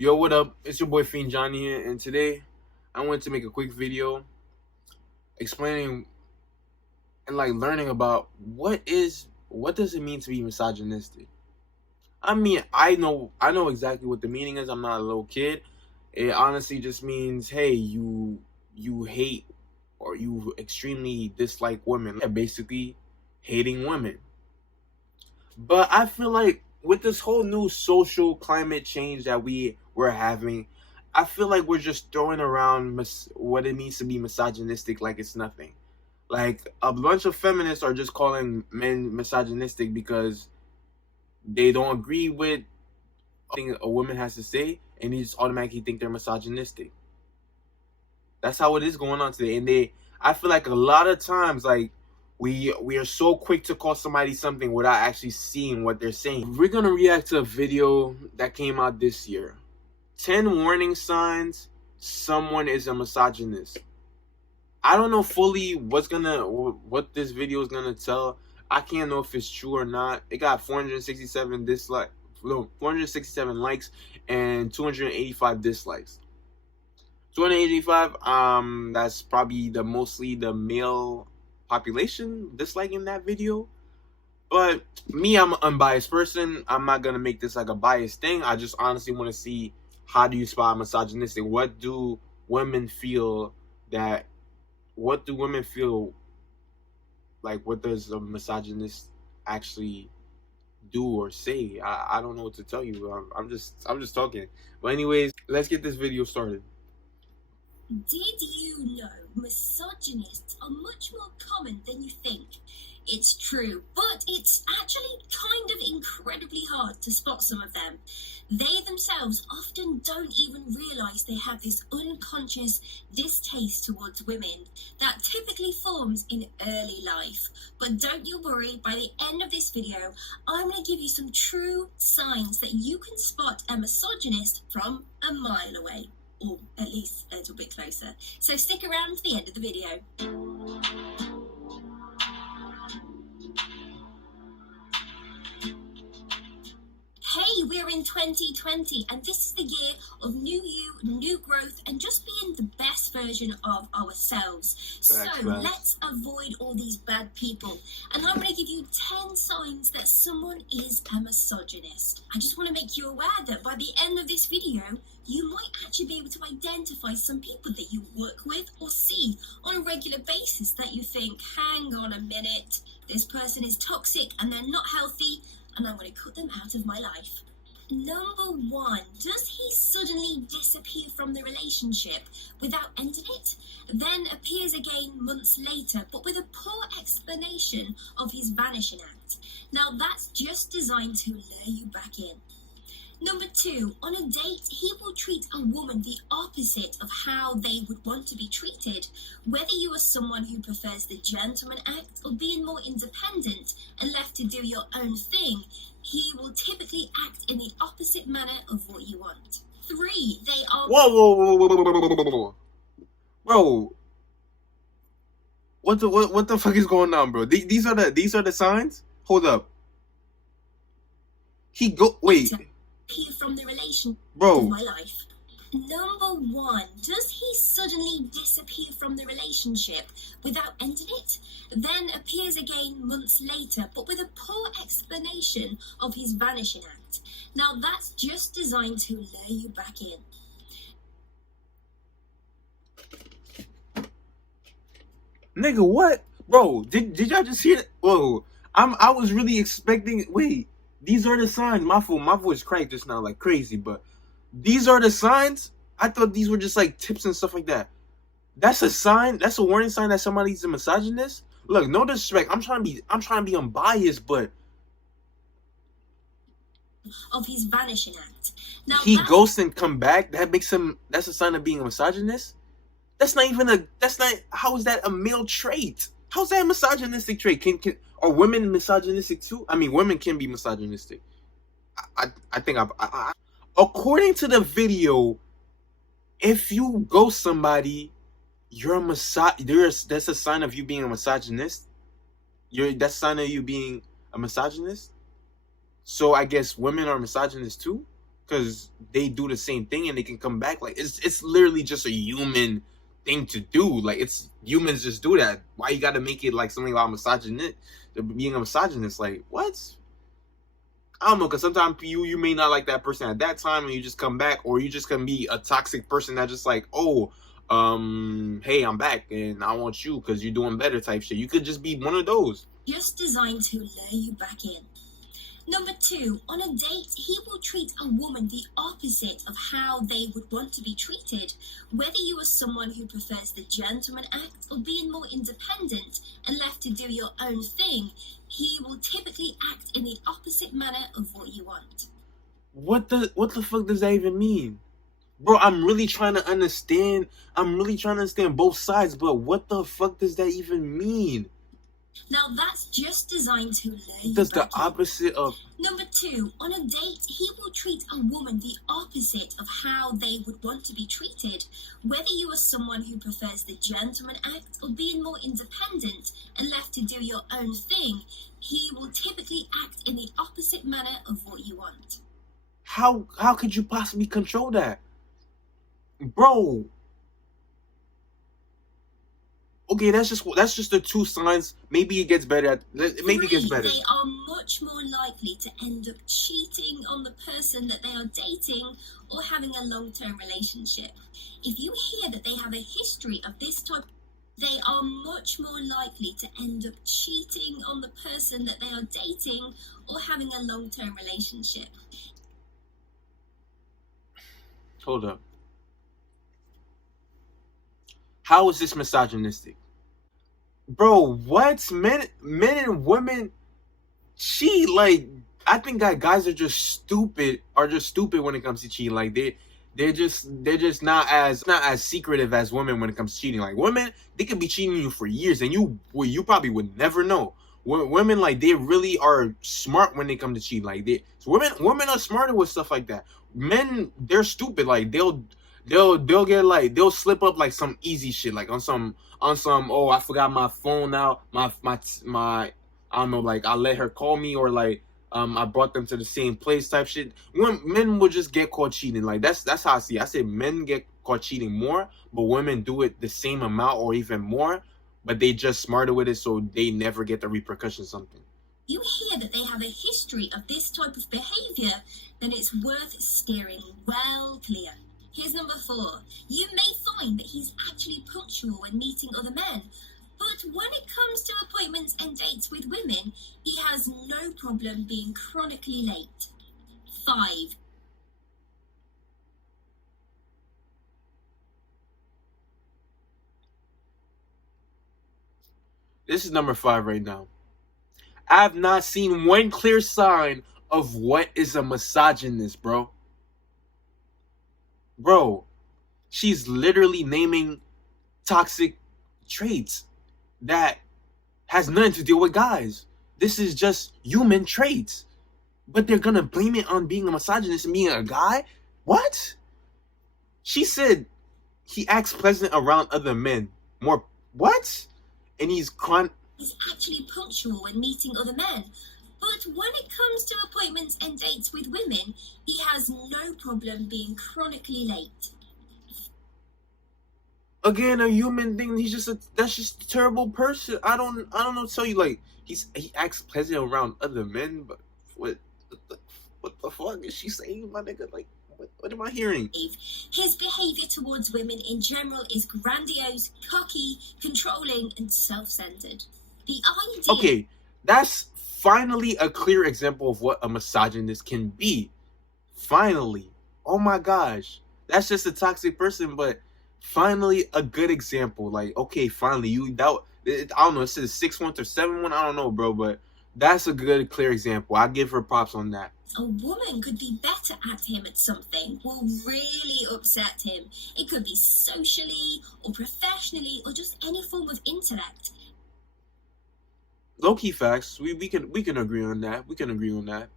Yo, what up? It's your boy Fiend Johnny here, and today I wanted to make a quick video explaining and learning about what does it mean to be misogynistic. I mean, I know exactly what the meaning is. I'm not a little kid. It honestly just means, hey, you hate or you extremely dislike women. Yeah, basically hating women. But I feel like with this whole new social climate change that we're having, I feel like we're just throwing around what it means to be misogynistic like it's nothing. Like a bunch of feminists are just calling men misogynistic because they don't agree with thing a woman has to say, and they just automatically think they're misogynistic. That's how it is going on today, and I feel like a lot of times, like, we are so quick to call somebody something without actually seeing what they're saying. We're gonna react to a video that came out this year. 10 warning signs someone is a misogynist. I don't know fully what this video is gonna tell. I can't know if it's true or not. It got 467 likes and 285 dislikes. 285, that's probably mostly the male population disliking that video. But me, I'm an unbiased person. I'm not gonna make this like a biased thing. I just honestly want to see, how do you spot misogynistic? What do women feel like? What does a misogynist actually do or say? I don't know what to tell you. I'm just talking. But anyways, let's get this video started. Did you know misogynists are much more common than you think? It's true, but it's actually kind of incredibly hard to spot some of them. They themselves often don't even realise they have this unconscious distaste towards women that typically forms in early life. But don't you worry, by the end of this video, I'm going to give you some true signs that you can spot a misogynist from a mile away. Or at least a little bit closer. So stick around to the end of the video. Hey, we're in 2020 and this is the year of new you, new growth, and just being the best version of ourselves. Let's avoid all these bad people. And I'm going to give you 10 signs that someone is a misogynist. I just want to make you aware that by the end of this video, you might actually be able to identify some people that you work with or see on a regular basis that you think, hang on a minute, this person is toxic and they're not healthy, and I'm going to cut them out of my life. Number 1, does he suddenly disappear from the relationship without ending it, then appears again months later, but with a poor explanation of his vanishing act? Now that's just designed to lure you back in. Number 2, on a date, he will treat a woman the opposite of how they would want to be treated. Whether you are someone who prefers the gentleman act or being more independent and left to do your own thing, he will typically act in the opposite manner of what you want. 3, they are... Whoa. Bro. What the fuck is going on, bro? These are the signs? Hold up. Wait. From the relation bro. Of my life. Number 1, does he suddenly disappear from the relationship without ending it, then appears again months later, but with a poor explanation of his vanishing act? Now that's just designed to lure you back in. Nigga, what? Bro, did y'all just hear that? Whoa, I was really expecting, wait. These are the signs. My voice cracked just now like crazy, but these are the signs? I thought these were just like tips and stuff like that. That's a sign? That's a warning sign that somebody's a misogynist? Look, no disrespect. I'm trying to be unbiased, but of his vanishing act. Now he ghosts and come back. That's a sign of being a misogynist? How is that a male trait? How's that a misogynistic trait? Are women misogynistic too? I mean, women can be misogynistic. I think according to the video, if you ghost somebody, that's a sign of you being a misogynist. That's a sign of you being a misogynist. So I guess women are misogynists too. because they do the same thing and they can come back. Like it's literally just a human thing to do. Like it's humans just do that. Why you gotta make it like something about misogynist, being a misogynist? Like what? I don't know, because sometimes you may not like that person at that time and you just come back, or you just can be a toxic person that just like, oh, hey, I'm back and I want you because you're doing better type shit. You could just be one of those. Just designed to lure you back in. Number 2, on a date, he will treat a woman the opposite of how they would want to be treated. Whether you are someone who prefers the gentleman act or being more independent and left to do your own thing, he will typically act in the opposite manner of what you want. What the fuck does that even mean? Bro, I'm really trying to understand both sides, but what the fuck does that even mean? Now that's just designed to lure you That's back the opposite of... Number 2, on a date, he will treat a woman the opposite of how they would want to be treated. Whether you are someone who prefers the gentleman act or being more independent and left to do your own thing, he will typically act in the opposite manner of what you want. How could you possibly control that? Bro. Okay, that's just the 2 signs. Maybe it gets better. Maybe it gets better. They are much more likely to end up cheating on the person that they are dating or having a long-term relationship. If you hear that they have a history of this type, they are much more likely to end up cheating on the person that they are dating or having a long-term relationship. Hold up. How is this misogynistic? Bro, what? Men and women cheat. Like, I think that guys are just stupid when it comes to cheating. Like they're just not as secretive as women when it comes to cheating. Like women, they could be cheating you for years and you probably would never know. Women, like, they really are smart when they come to cheating. Like women are smarter with stuff like that. Men, they're stupid. Like they'll get like, they'll slip up like some easy shit, like on some oh, I forgot my phone now, my I don't know, like I let her call me, or like I brought them to the same place type shit. When men will just get caught cheating. Like that's how I see it. I say men get caught cheating more, but women do it the same amount or even more, but they just smarter with it, so they never get the repercussions. Something. You hear that they have a history of this type of behavior, then it's worth steering well clear. Here's number 4. You may find that he's actually punctual when meeting other men, but when it comes to appointments and dates with women, he has no problem being chronically late. 5. This is number 5 right now. I have not seen one clear sign of what is a misogynist, bro. Bro, she's literally naming toxic traits that has nothing to do with guys. This is just human traits. But they're gonna blame it on being a misogynist and being a guy? What? She said he acts pleasant around other men. More what? And he's actually punctual when meeting other men. But when it comes to appointments and dates with women, he has no problem being chronically late. Again, a human thing. That's just a terrible person. I don't know what to tell you. Like he acts pleasant around other men, but what the fuck is she saying, my nigga? Like what am I hearing? His behavior towards women in general is grandiose, cocky, controlling, and self-centered. The idea. Okay, that's finally a clear example of what a misogynist can be. Finally. Oh my gosh. That's just a toxic person, but finally a good example. Like, okay, finally, I don't know, it's the 6th one or 7th one, I don't know, bro, but that's a good, clear example. I give her props on that. A woman could be better at him at something, will really upset him. It could be socially or professionally or just any form of intellect. Low-key facts. We can agree on that. We can agree on that.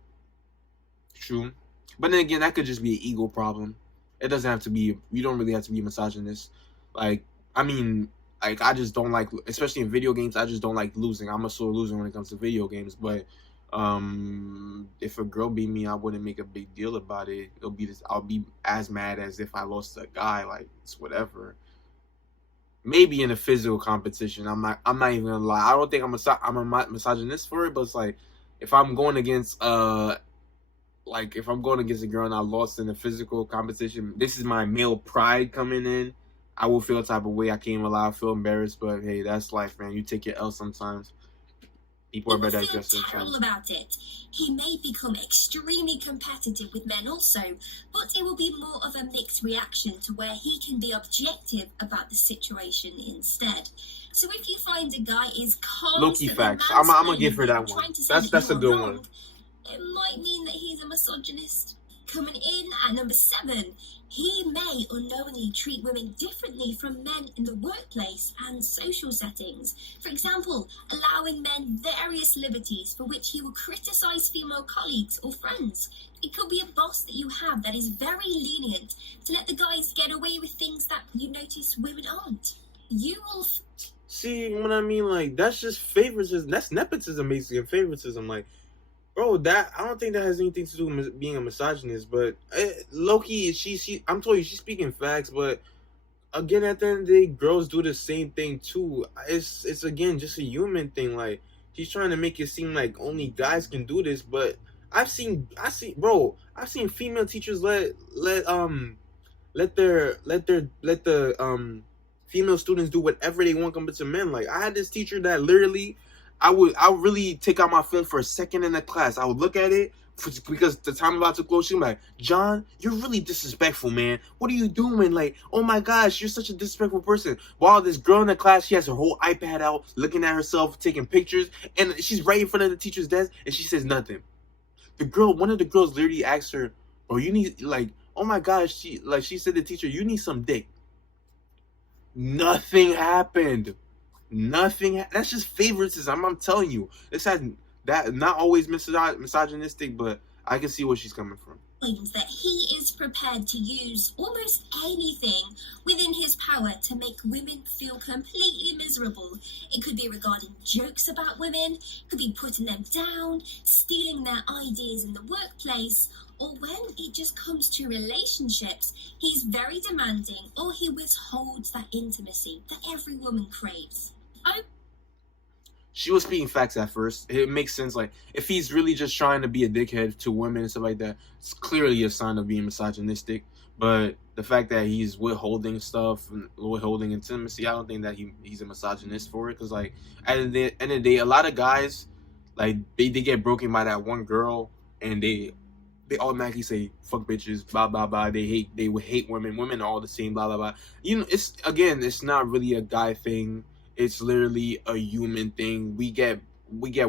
True. But then again, that could just be an ego problem. It doesn't have to be, you don't really have to be a misogynist. Like, I mean, like, I just don't like, especially in video games, I just don't like losing. I'm a sore loser when it comes to video games. But If a girl beat me, I wouldn't make a big deal about it. It'll be this. I'll be as mad as if I lost a guy. Like, it's whatever. Maybe in a physical competition, I'm not even gonna lie. I don't think I'm a misogynist for it, but it's like if I'm going against if I'm going against a girl and I lost in a physical competition, this is my male pride coming in. I will feel a type of way. I can't lie. I feel embarrassed, but hey, that's life, man. You take your L sometimes. People are better at dressing. Terrible about it. He may become extremely competitive with men also, but it will be more of a mixed reaction to where he can be objective about the situation instead. So if you find a guy is Low-key facts. I'm gonna give her that one. That's a good one. It might mean that he's a misogynist. Coming in at number 7, he may unknowingly treat women differently from men in the workplace and social settings. For example, allowing men various liberties for which he will criticize female colleagues or friends. It could be a boss that you have that is very lenient to let the guys get away with things that you notice women aren't. You will... See what I mean? Like, that's just favoritism. That's nepotism, basically, and favoritism. Like, bro, that I don't think that has anything to do with being a misogynist, but low-key, I'm telling you, she's speaking facts, but again, at the end of the day, girls do the same thing too. It's again just a human thing. Like, she's trying to make it seem like only guys can do this, but I've seen female teachers let the female students do whatever they want compared to men. Like, I had this teacher that literally, I would really take out my phone for a second in the class. I would look at it because the time about to close. She'd be like, "John, you're really disrespectful, man. What are you doing? Like, oh my gosh, you're such a disrespectful person." While this girl in the class, she has her whole iPad out, looking at herself, taking pictures, and she's right in front of the teacher's desk, and she says nothing. One of the girls literally asked her, "Oh, you need, like, oh my gosh," she said to the teacher, "You need some dick." Nothing happened. Nothing. That's just favoritism. I'm telling you. This has that not always misogynistic, but I can see where she's coming from. That he is prepared to use almost anything within his power to make women feel completely miserable. It could be regarding jokes about women, it could be putting them down, stealing their ideas in the workplace, or when it just comes to relationships, he's very demanding, or he withholds that intimacy that every woman craves. She was speaking facts at first. It makes sense. Like, if he's really just trying to be a dickhead to women and stuff like that, it's clearly a sign of being misogynistic. But the fact that he's withholding stuff and withholding intimacy, I don't think that he's a misogynist for it. Because, like, at the end of the day, a lot of guys, like, they get broken by that one girl, and they automatically say fuck bitches, blah blah blah. They would hate women. Women are all the same, blah blah blah. You know, it's not really a guy thing. It's literally a human thing. We get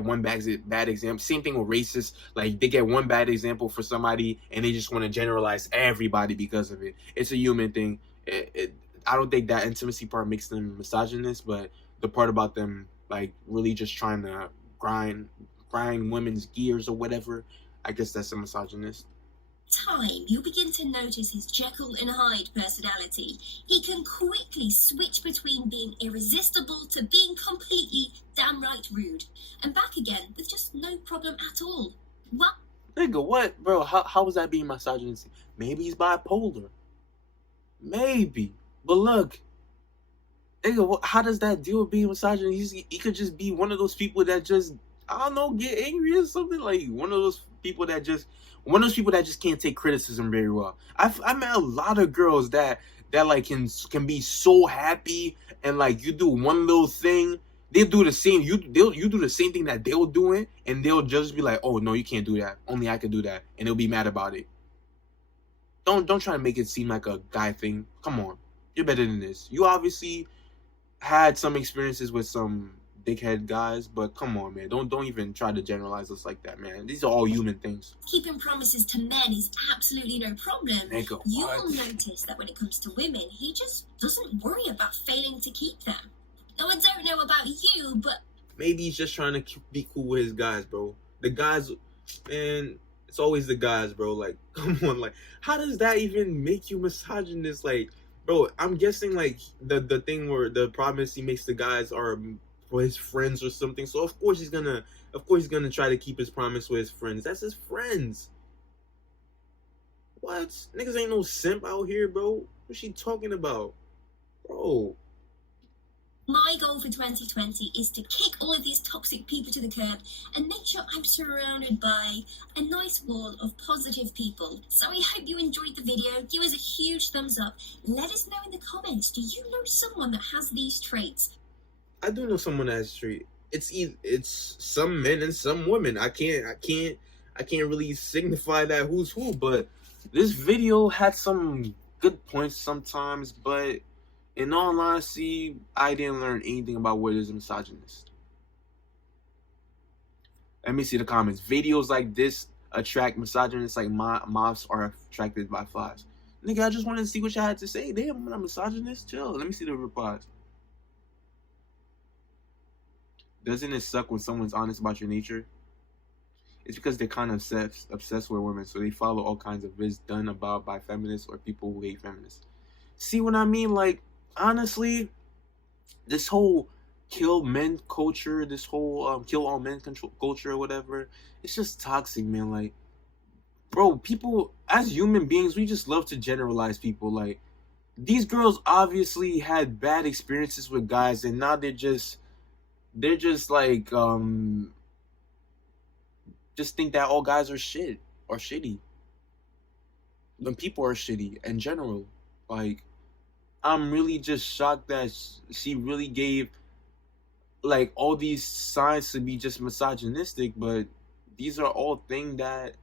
one bad example. Same thing with racists. Like, they get one bad example for somebody, and they just want to generalize everybody because of it. It's a human thing. I don't think that intimacy part makes them misogynist, but the part about them, like, really just trying to grind women's gears or whatever, I guess that's a misogynist. Time, you'll begin to notice his Jekyll and Hyde personality. He can quickly switch between being irresistible to being completely downright rude, and back again with just no problem at all. What? Nigga, what? Bro, how is that being misogynistic? Maybe he's bipolar. Maybe. But look, nigga, how does that deal with being misogynist? He could just be one of those people that just, I don't know, get angry or something. Like, one of those people that just can't take criticism very well. I met a lot of girls that like can be so happy, and like, you do one little thing, they'll do the same. You do the same thing that they were doing, and they'll just be like, "Oh no, you can't do that. Only I can do that," and they'll be mad about it. Don't try to make it seem like a guy thing. Come on, you're better than this. You obviously had some experiences with some dickhead guys, but come on, man, don't even try to generalize us like that, man. These are all human things. Keeping promises to men is absolutely no problem. Nigga, you will notice that when it comes to women, he just doesn't worry about failing to keep them. Now, I don't know about you, but maybe he's just trying to be cool with his guys, bro. The guys, man, it's always the guys, bro. Like, come on, like, how does that even make you misogynist? Like, bro, I'm guessing, like, the thing where the promise he makes the guys are for his friends or something. So of course he's gonna Of course he's gonna try to keep his promise with his friends. That's his friends. What? Niggas ain't no simp out here, bro. What's she talking about? Bro. My goal for 2020 is to kick all of these toxic people to the curb and make sure I'm surrounded by a nice wall of positive people. So I hope you enjoyed the video. Give us a huge thumbs up. Let us know in the comments, do you know someone that has these traits? I do know someone that has traits. It's some men and some women. I can't really signify that who's who, but this video had some good points sometimes, but in all honesty, I didn't learn anything about what is a misogynist. Let me see the comments. Videos like this attract misogynists like moths are attracted by flies. Nigga, I just wanted to see what y'all had to say. Damn, I'm not a misogynist. Chill. Let me see the replies. Doesn't it suck when someone's honest about your nature? It's because they're kind of obsessed with women, so they follow all kinds of vids done about by feminists or people who hate feminists. See what I mean? Like, honestly, this whole kill men culture, this whole kill all men culture or whatever, it's just toxic, man. Like, bro, people, as human beings, we just love to generalize people. Like, these girls obviously had bad experiences with guys, and now they're just like, just think that all guys are shit or shitty. When people are shitty in general. Like, I'm really just shocked that she really gave like all these signs to be just misogynistic, but these are all things that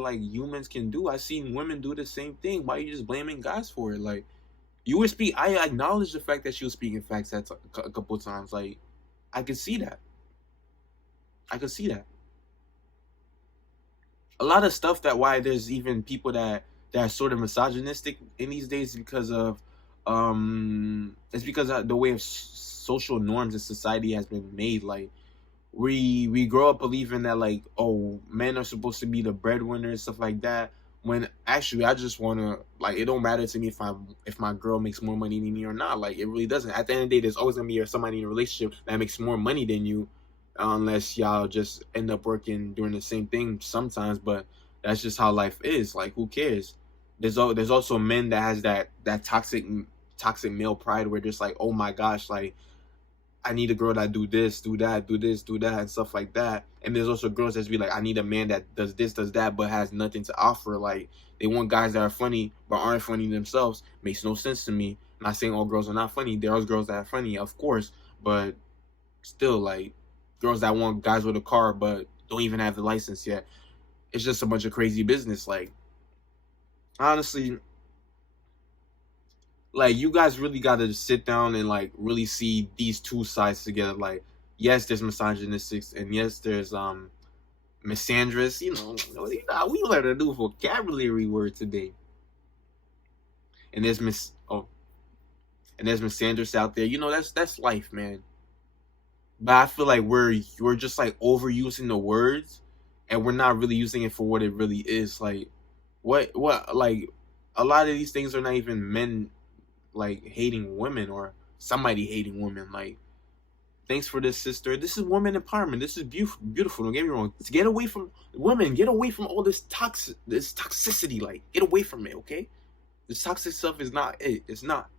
like humans can do. I've seen women do the same thing. Why are you just blaming guys for it? Like, you were I acknowledge the fact that she was speaking facts a couple of times. Like, I could see that. A lot of stuff that why there's even people that are sort of misogynistic in these days because of it's because of the way of social norms in society has been made. Like, we grow up believing that, like, oh, men are supposed to be the breadwinners and stuff like that, when actually I just want to, like, it don't matter to me if my girl makes more money than me or not. Like, it really doesn't. At the end of the day, there's always gonna be somebody in a relationship that makes more money than you, unless y'all just end up working doing the same thing sometimes. But that's just how life is. Like, who cares? There's also men that has that toxic male pride where just like, oh my gosh, like, I need a girl that do this, do that, do this, do that, and stuff like that. And there's also girls that be like, I need a man that does this, does that, but has nothing to offer. Like, they want guys that are funny but aren't funny themselves. Makes no sense to me. I'm not saying all girls are not funny. There are girls that are funny, of course, but still, like, girls that want guys with a car but don't even have the license yet. It's just a bunch of crazy business. Like, honestly, like, you guys really got to sit down and like really see these two sides together. Like, yes, there's misogynistics, and yes, there's misandrous. You know, we learned a new vocabulary word today. And there's misandrous out there. You know, that's life, man. But I feel like we're just like overusing the words, and we're not really using it for what it really is. Like, what like, a lot of these things are not even men like hating women or somebody hating women. Like, thanks for this, sister. This is woman empowerment. This is beautiful. Don't get me wrong. Let's get away from women. Get away from all this toxicity. Like, get away from it, okay? This toxic stuff is not it. It's not.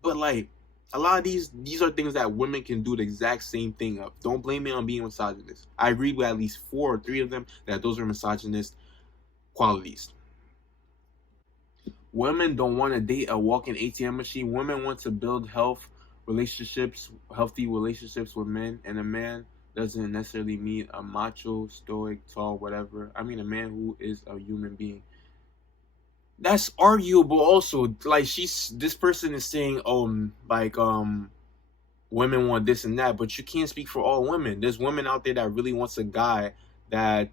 But like, a lot of these are things that women can do the exact same thing of. Don't blame me on being misogynist. I agree with at least 4 or 3 of them that those are misogynist qualities. Women don't want to date a walking ATM machine. Women want to build healthy relationships with men, and a man doesn't necessarily mean a macho, stoic, tall, whatever. I mean a man who is a human being. That's arguable also. Like, this person is saying, women want this and that, but you can't speak for all women. There's women out there that really wants a guy that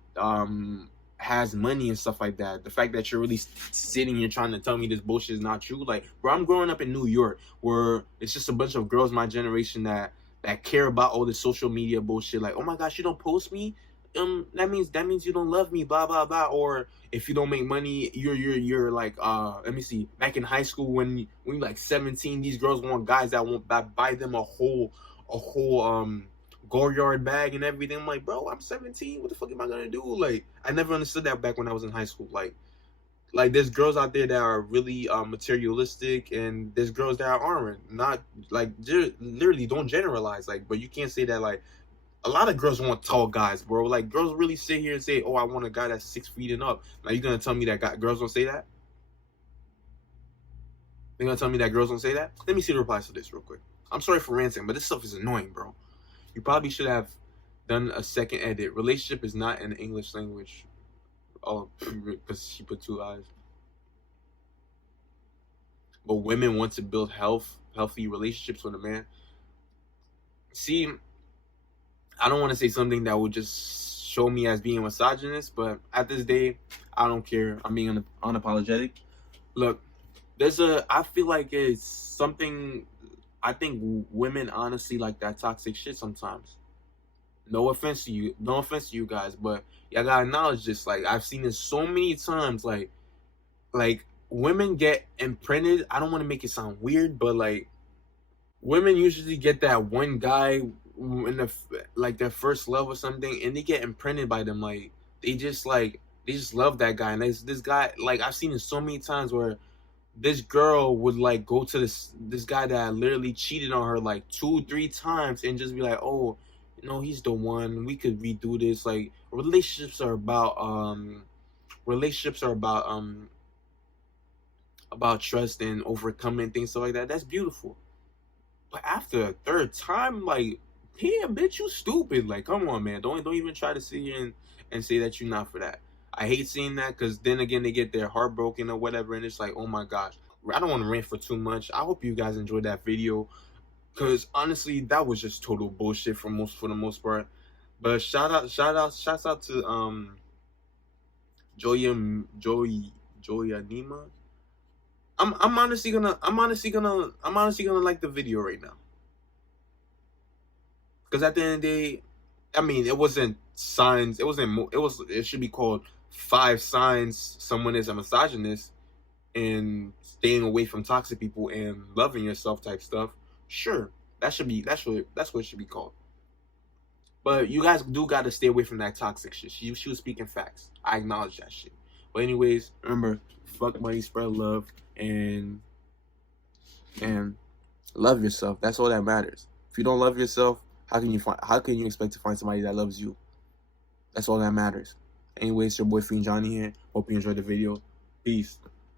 has money and stuff like that. The fact that you're really sitting here trying to tell me this bullshit is not true. Like, bro, I'm growing up in New York where it's just a bunch of girls my generation that care about all this social media bullshit. Like, oh my gosh, you don't post me? That means you don't love me, blah blah blah. Or if you don't make money, you're like, let me see, back in high school when you're like 17, these girls want guys that won't buy them a whole Go-Yard bag and everything. I'm like, bro, I'm 17. What the fuck am I gonna do? Like, I never understood that back when I was in high school. Like there's girls out there that are really materialistic, and there's girls that aren't. Not like, literally, don't generalize. Like, but you can't say that. Like, a lot of girls want tall guys, bro. Like, girls really sit here and say, oh, I want a guy that's 6 feet and up. Now you gonna tell me that girls don't say that? You're gonna tell me that girls don't say that? Let me see the replies to this real quick. I'm sorry for ranting, but this stuff is annoying, bro. You probably should have done a second edit. Relationship is not in the English language. Oh, because she put 2 eyes. But women want to build healthy relationships with a man. See, I don't want to say something that would just show me as being misogynist, but at this day, I don't care. I'm being unapologetic. Look, I feel like it's something. I think women honestly like that toxic shit sometimes. No offense to you guys, but y'all gotta acknowledge this. Like, I've seen this so many times. Like women get imprinted. I don't want to make it sound weird, but like, women usually get that one guy in their first love or something, and they get imprinted by them. Like, they just love that guy. And this guy, like, I've seen it so many times where this girl would like go to this guy that literally cheated on her like 2-3 times and just be like, oh, you know, he's the one, we could redo this. Like, relationships are about trust and overcoming things, stuff like that. That's beautiful. But after a 3rd time, like, damn, bitch, you stupid. Like, come on, man. Don't even try to sit here and say that you're not for that. I hate seeing that, because then again, they get their heart broken or whatever, and it's like, oh my gosh. I don't want to rant for too much. I hope you guys enjoyed that video, because honestly, that was just total bullshit for the most part. But shouts out to Joya Nima. I'm honestly gonna like the video right now, because at the end of the day, I mean, it wasn't signs. It should be called 5 signs someone is a misogynist, and staying away from toxic people and loving yourself type stuff. Sure, that's what it should be called. But you guys do got to stay away from that toxic shit. She was speaking facts. I acknowledge that shit. But anyways, remember, fuck money, spread love, and love yourself. That's all that matters. If you don't love yourself, how can you expect to find somebody that loves you? That's all that matters. Anyways, your boy Fiend Johnny here. Hope you enjoyed the video. Peace.